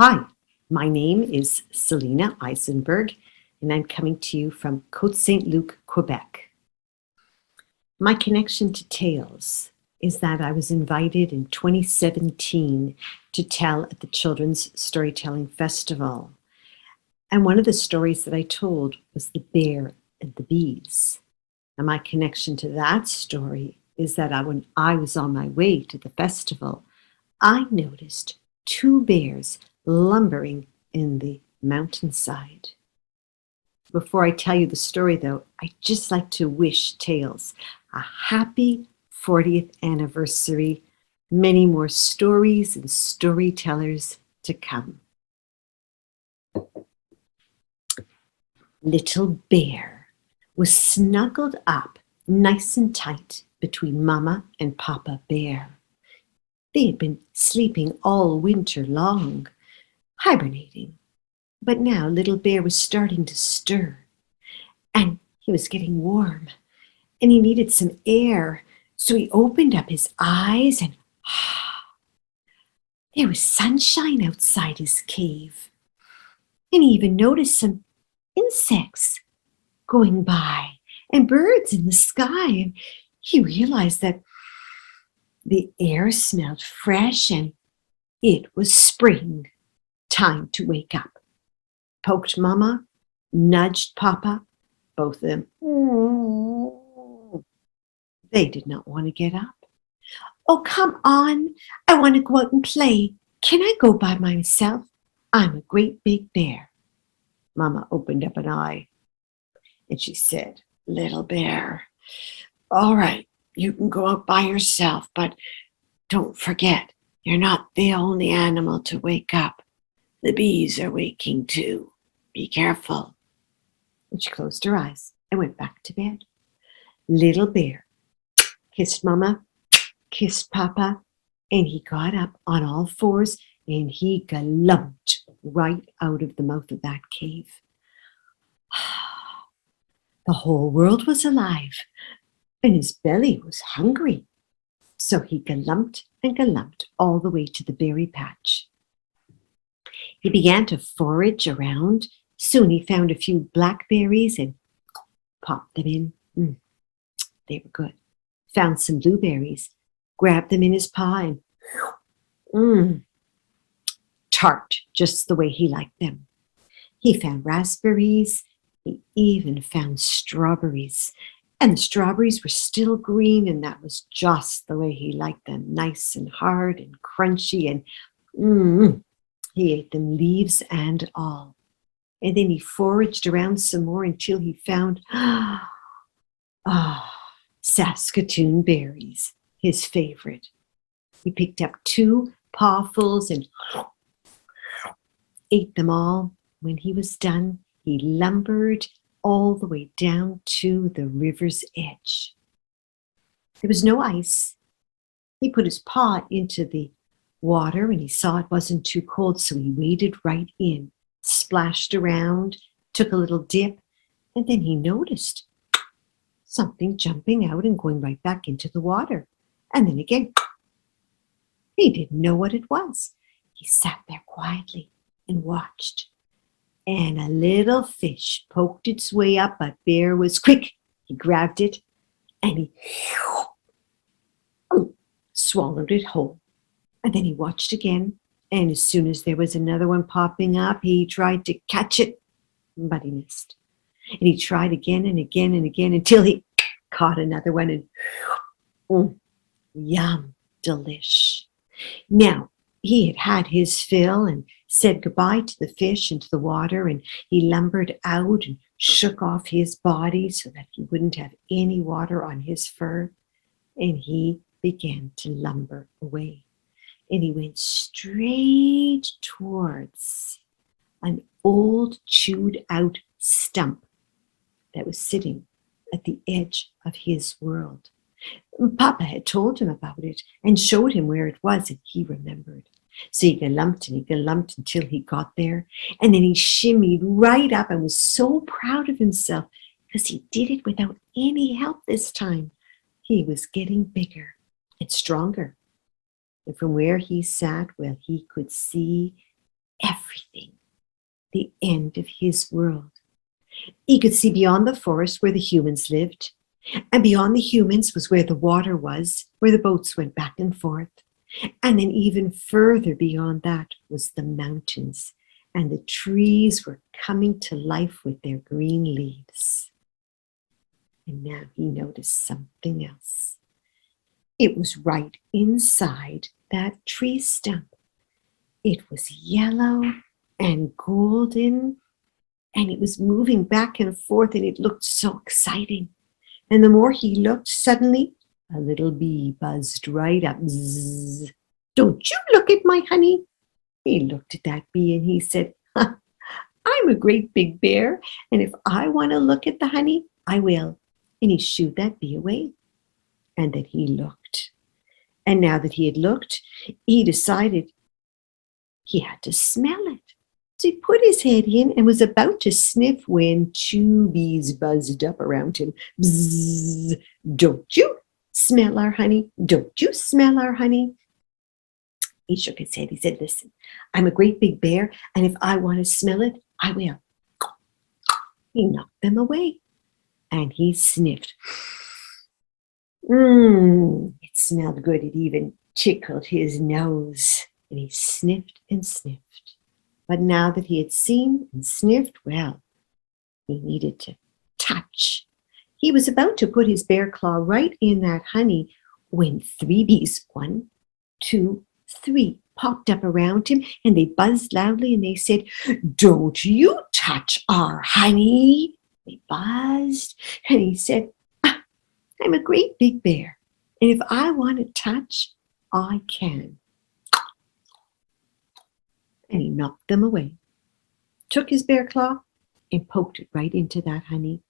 Hi, my name is Selina Eisenberg, and I'm coming to you from Saint-Luc, Quebec. My connection to tales is that I was invited in 2017 to tell at the Children's Storytelling Festival. And one of the stories that I told was The Bear and the Bees. And my connection to that story is that when I was on my way to the festival, I noticed two bears lumbering in the mountainside. Before I tell you the story, though, I'd just like to wish Tales a happy 40th anniversary, many more stories and storytellers to come. Little Bear was snuggled up nice and tight between Mama and Papa Bear. They had been sleeping all winter long, hibernating. But now Little Bear was starting to stir, and he was getting warm, and he needed some air. So he opened up his eyes, and there was sunshine outside his cave. And he even noticed some insects going by and birds in the sky. And he realized that the air smelled fresh and it was spring. Time to wake up. Poked Mama, nudged Papa, both of them. They did not want to get up. Oh, come on. I want to go out and play. Can I go by myself? I'm a great big bear. Mama opened up an eye and she said, Little Bear, all right, you can go out by yourself, but don't forget, you're not the only animal to wake up. The bees are waking too. Be careful. And she closed her eyes and went back to bed. Little Bear kissed Mama, kissed Papa, and he got up on all fours and he galummed right out of the mouth of that cave. The whole world was alive and his belly was hungry. So he galummed and galummed all the way to the berry patch. He began to forage around. Soon he found a few blackberries and popped them in. They were good. Found some blueberries, grabbed them in his paw and tart, just the way he liked them. He found raspberries. He even found strawberries. And the strawberries were still green, and that was just the way he liked them, nice and hard and crunchy. And he ate them, leaves and all. And then he foraged around some more until he found Saskatoon berries, his favorite. He picked up 2 pawfuls and ate them all. When he was done, he lumbered all the way down to the river's edge. There was no ice. He put his paw into the water and he saw it wasn't too cold, so he waded right in, splashed around, took a little dip, and then he noticed something jumping out and going right back into the water. And then again, he didn't know what it was. He sat there quietly and watched. And a little fish poked its way up, but Bear was quick. He grabbed it and he swallowed it whole. And then he watched again. And as soon as there was another one popping up, he tried to catch it, but he missed. And he tried again and again and again until he caught another one and yum, delish. Now, he had his fill and said goodbye to the fish and to the water, and he lumbered out and shook off his body so that he wouldn't have any water on his fur, and he began to lumber away. And he went straight towards an old chewed out stump that was sitting at the edge of his world. Papa had told him about it and showed him where it was, and he remembered. So he galummed and he galummed until he got there, and then he shimmied right up and was so proud of himself because he did it without any help this time. He was getting bigger and stronger. And from where he sat, well, he could see everything, the end of his world. He could see beyond the forest where the humans lived, and beyond the humans was where the water was, where the boats went back and forth. And then even further beyond that was the mountains, and the trees were coming to life with their green leaves. And now he noticed something else. It was right inside that tree stump. It was yellow and golden, and it was moving back and forth, and it looked so exciting. And the more he looked, suddenly a little bee buzzed right up. Zzz. "Don't you look at my honey?" He looked at that bee and he said, "I'm a great big bear, and if I want to look at the honey, I will." And he shooed that bee away. And then he looked. And now that he had looked, he decided he had to smell it. So he put his head in and was about to sniff when 2 bees buzzed up around him. "Bzzz, don't you smell our honey? Don't you smell our honey?" He shook his head. He said, "Listen, I'm a great big bear, and if I want to smell it, I will." He knocked them away, and he sniffed. It smelled good. It even tickled his nose, and he sniffed and sniffed. But now that he had seen and sniffed, well, he needed to touch. He was about to put his bear claw right in that honey when 3 bees, 1, 2, 3, popped up around him, and they buzzed loudly and they said, "Don't you touch our honey." They buzzed, and he said, "I'm a great big bear, and if I want to touch, I can." And he knocked them away, took his bear claw and poked it right into that honey.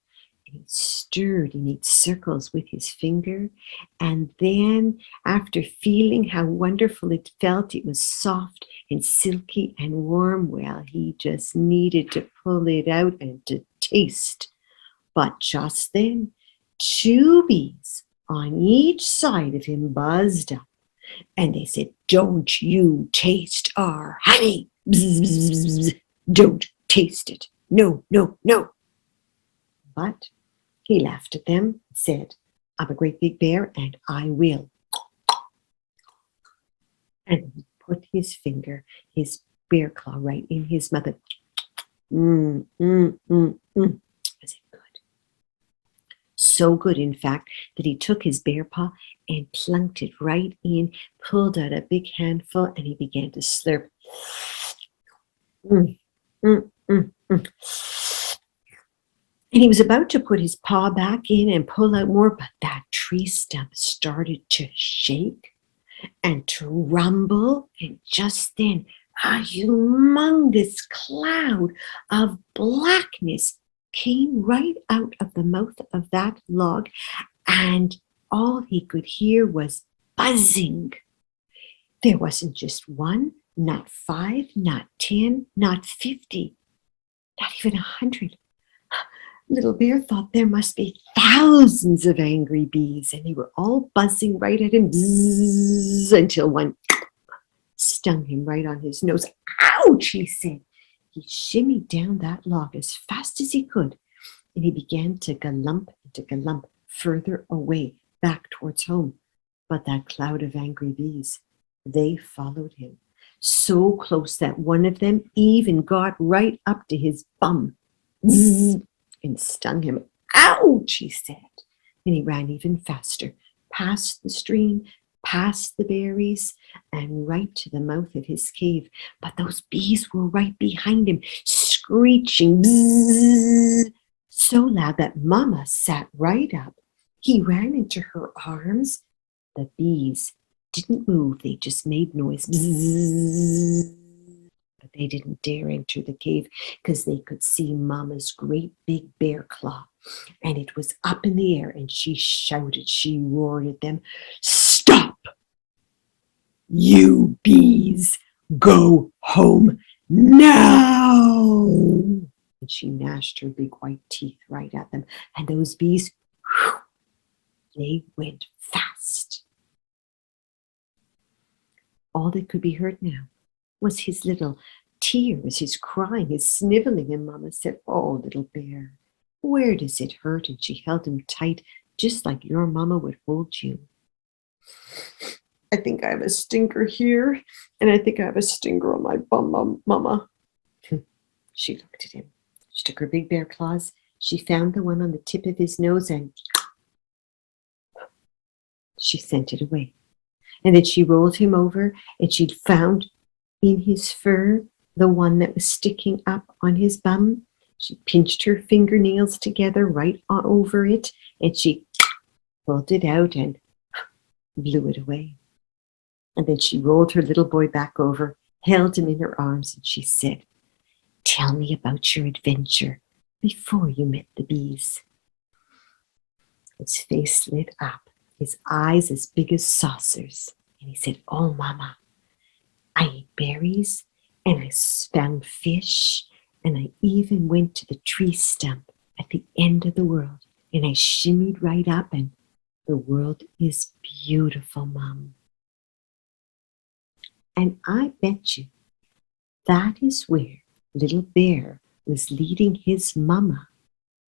And he stirred and made circles with his finger. And then, after feeling how wonderful it felt, it was soft and silky and warm. Well, he just needed to pull it out and to taste. But just then, 2 bees on each side of him buzzed up. And they said, "Don't you taste our honey. Bzz, bzz, bzz, bzz. Don't taste it. No, no, no." But he laughed at them and said, "I'm a great big bear, and I will." And he put his finger, his bear claw, right in his mouth. Was it good? So good, in fact, that he took his bear paw and plunked it right in, pulled out a big handful, and he began to slurp. And he was about to put his paw back in and pull out more, but that tree stump started to shake and to rumble, and just then a humongous cloud of blackness came right out of the mouth of that log, and all he could hear was buzzing. There wasn't just 1, not 5, not 10, not 50, not even 100. Little Bear thought there must be thousands of angry bees, and they were all buzzing right at him, bzzz, until one stung him right on his nose. "Ouch," he said. He shimmied down that log as fast as he could, and he began to galump further away, back towards home. But that cloud of angry bees, they followed him, so close that one of them even got right up to his bum. Zzz, and stung him. "Ouch," he said. And he ran even faster, past the stream, past the berries, and right to the mouth of his cave. But those bees were right behind him, screeching bzzz, so loud that Mama sat right up. He ran into her arms. The bees didn't move. They just made noise. Bzzz. But they didn't dare enter the cave because they could see Mama's great big bear claw. And it was up in the air, and she shouted, she roared at them, "Stop! You bees, go home now!" And she gnashed her big white teeth right at them. And those bees, whew, they went fast. All that could be heard now was his little tears, his crying, his sniveling, and Mama said, "Oh, little bear, where does it hurt?" And she held him tight, just like your mama would hold you. "I think I have a stinker here, and I think I have a stinger on my bum, Mama." She looked at him. She took her big bear claws. She found the one on the tip of his nose, and she sent it away. And then she rolled him over, and she'd found in his fur the one that was sticking up on his bum. She pinched her fingernails together right over it, and she pulled it out and blew it away. And then she rolled her little boy back over, held him in her arms, and she said, "Tell me about your adventure before you met the bees." His face lit up, his eyes as big as saucers, and he said, "Oh, Mama, I ate berries, and I found fish, and I even went to the tree stump at the end of the world, and I shimmied right up, and the world is beautiful, Mom." And I bet you that is where little bear was leading his mama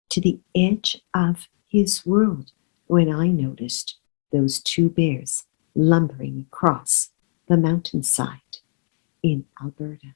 to the edge of his world when I noticed those two bears lumbering across the mountainside in Alberta.